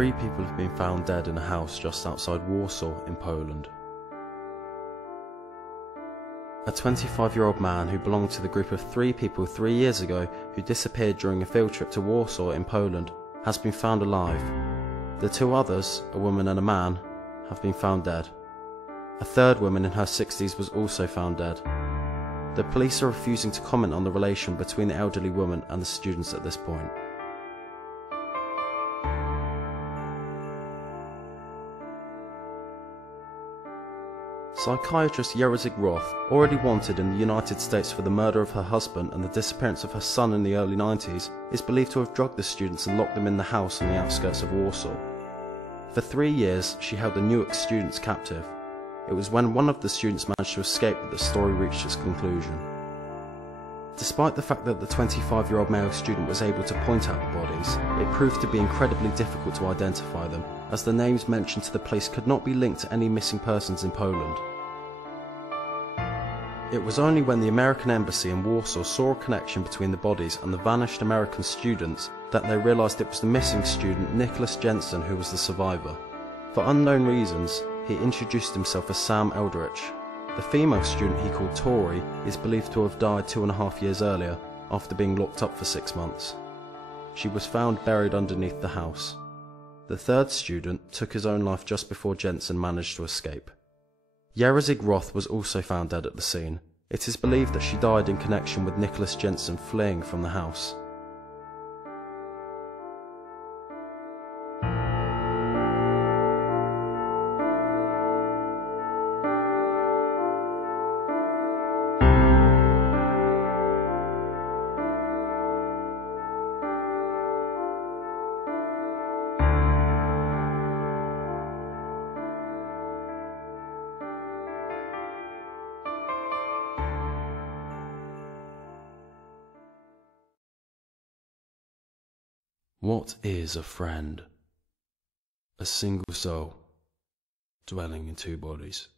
3 people have been found dead in a house just outside Warsaw in Poland. A 25-year-old man who belonged to the group of 3 people 3 years ago who disappeared during a field trip to Warsaw in Poland has been found alive. The 2 others, a woman and a man, have been found dead. A third woman in her 60s was also found dead. The police are refusing to comment on the relation between the elderly woman and the students at this point. Psychiatrist Decay Roth, already wanted in the United States for the murder of her husband and the disappearance of her son in the early 90s, is believed to have drugged the students and locked them in the house on the outskirts of Warsaw. For 3 years, she held the Newark students captive. It was when one of the students managed to escape that the story reached its conclusion. Despite the fact that the 25-year-old male student was able to point out the bodies, it proved to be incredibly difficult to identify them, as the names mentioned to the police could not be linked to any missing persons in Poland. It was only when the American embassy in Warsaw saw a connection between the bodies and the vanished American students that they realised it was the missing student Nicholas Jensen who was the survivor. For unknown reasons, he introduced himself as Sam Eldridge. The female student he called Tori is believed to have died 2.5 years earlier after being locked up for 6 months. She was found buried underneath the house. The third student took his own life just before Jensen managed to escape. Decay Roth was also found dead at the scene. It is believed that she died in connection with Nicholas Jensen fleeing from the house. What is a friend? A single soul, dwelling in 2 bodies.